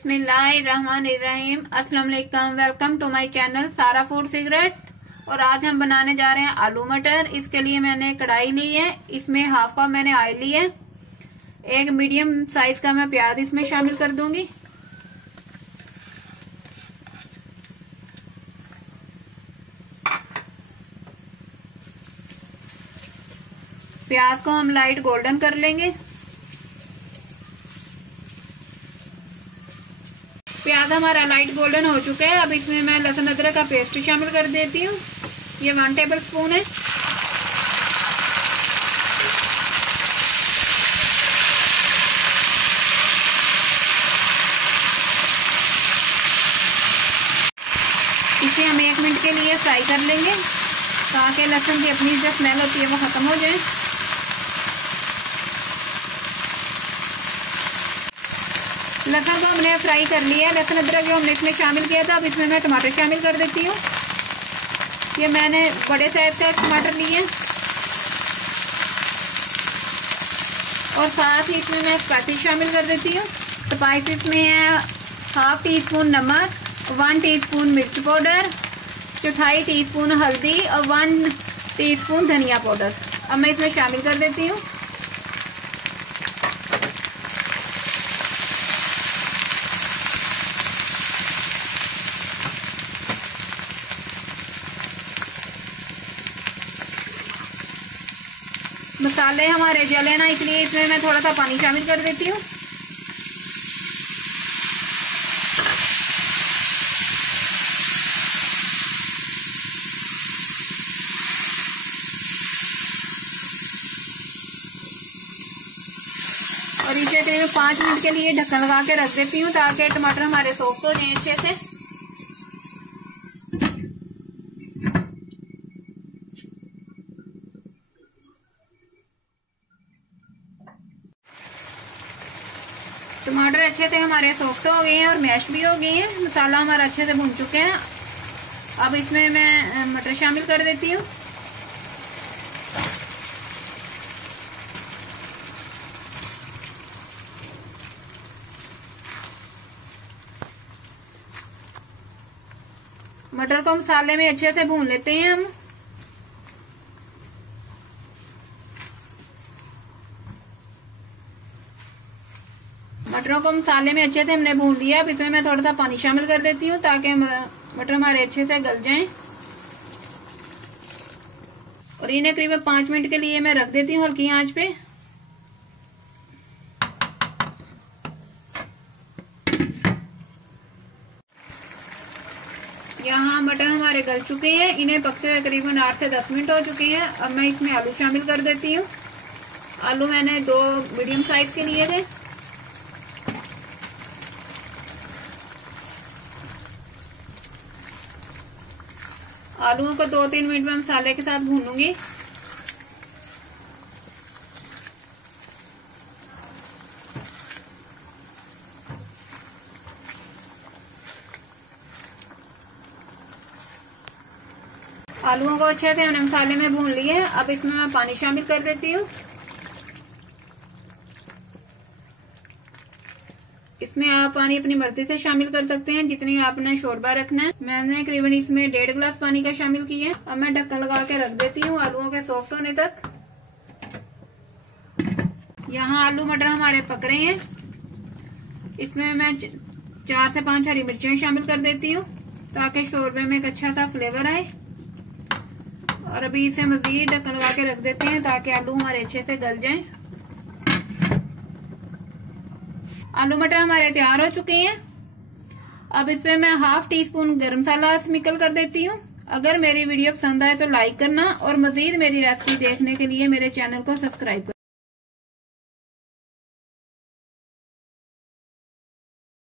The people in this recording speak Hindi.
बिस्मिल्लाहिर्रहमानिर्रहीम। अस्सलाम वालेकुम। वेलकम टू माय चैनल सारा फूड सीक्रेट। और आज हम बनाने जा रहे हैं आलू मटर। इसके लिए मैंने कढ़ाई ली है, इसमें हाफ कप मैंने ऑयल ली है। एक मीडियम साइज का मैं प्याज इसमें शामिल कर दूंगी। प्याज को हम लाइट गोल्डन कर लेंगे। प्याज हमारा लाइट गोल्डन हो चुका है। अब इसमें मैं लहसुन अदरक का पेस्ट शामिल कर देती हूँ। ये 1 टेबल स्पून है। इसे हम 1 मिनट के लिए फ्राई कर लेंगे ताकि लहसुन की अपनी जो स्मेल होती है वो खत्म हो जाए। लहसुन को हमने फ्राई कर लिया है। लहसुन अदरक जो हमने इसमें शामिल किया था, अब इसमें मैं टमाटर शामिल कर देती हूँ। ये मैंने बड़े साइज का टमाटर लिए और साथ ही इसमें मैं स्पाइसेस शामिल कर देती हूँ। स्पाइसेस में है 1/2 टीस्पून नमक, 1 टीस्पून मिर्च पाउडर, 1/4 टीस्पून हल्दी और 1 टीस्पून धनिया पाउडर। अब मैं इसमें शामिल कर देती हूँ। मसाले हमारे जले ना, इसलिए इसमें मैं थोड़ा सा पानी शामिल कर देती हूँ। और इसे करीब 5 मिनट के लिए ढक्कन लगा के रख देती हूँ ताकि टमाटर हमारे सॉफ्ट हो जाए अच्छे से। टमाटर अच्छे से हमारे सॉफ्ट हो गए हैं और मैश भी हो गए हैं। मसाला हमारा अच्छे से भून चुके हैं। अब इसमें मैं मटर शामिल कर देती हूँ। मटर को मसाले में अच्छे से भून लेते हैं हम। मटरों को मसाले में अच्छे से हमने भून लिया। अब इसमें मैं थोड़ा सा पानी शामिल कर देती हूँ ताकि मटर हमारे अच्छे से गल जाएं। और इन्हें करीब 5 मिनट के लिए मैं रख देती हूँ हल्की आंच पे। यहाँ मटर हमारे गल चुके हैं। इन्हें पकते हुए करीबन 8 से 10 मिनट हो चुके हैं। अब मैं इसमें आलू शामिल कर देती हूँ। आलू मैंने 2 मीडियम साइज के लिए थे। आलूओं को 2-3 मिनट में मसाले के साथ भूनूंगी। आलूओं को अच्छे से हमने मसाले में भून लिए। अब इसमें मैं पानी शामिल कर देती हूँ। इसमें आप पानी अपनी मर्जी से शामिल कर सकते हैं जितनी आपने शोरबा रखना है। मैंने करीबन इसमें 1.5 गिलास पानी का शामिल किया है। अब मैं ढक्कन लगा के रख देती हूँ आलूओं के सॉफ्ट होने तक। यहाँ आलू मटर हमारे पक रहे हैं। इसमें मैं 4 से 5 हरी मिर्चें शामिल कर देती हूँ ताकि शोरबे में एक अच्छा सा फ्लेवर आए। और अभी इसे मजीद ढक्कन लगा के रख देते हैं ताकि आलू हमारे अच्छे से गल जाएं। आलू मटर हमारे तैयार हो चुके हैं। अब इसमें मैं 1/2 टीस्पून गरम मसाला स्प्रिंकल कर देती हूँ। अगर मेरी वीडियो पसंद आए तो लाइक करना और मजीद मेरी रेसिपी देखने के लिए मेरे चैनल को सब्सक्राइब करना।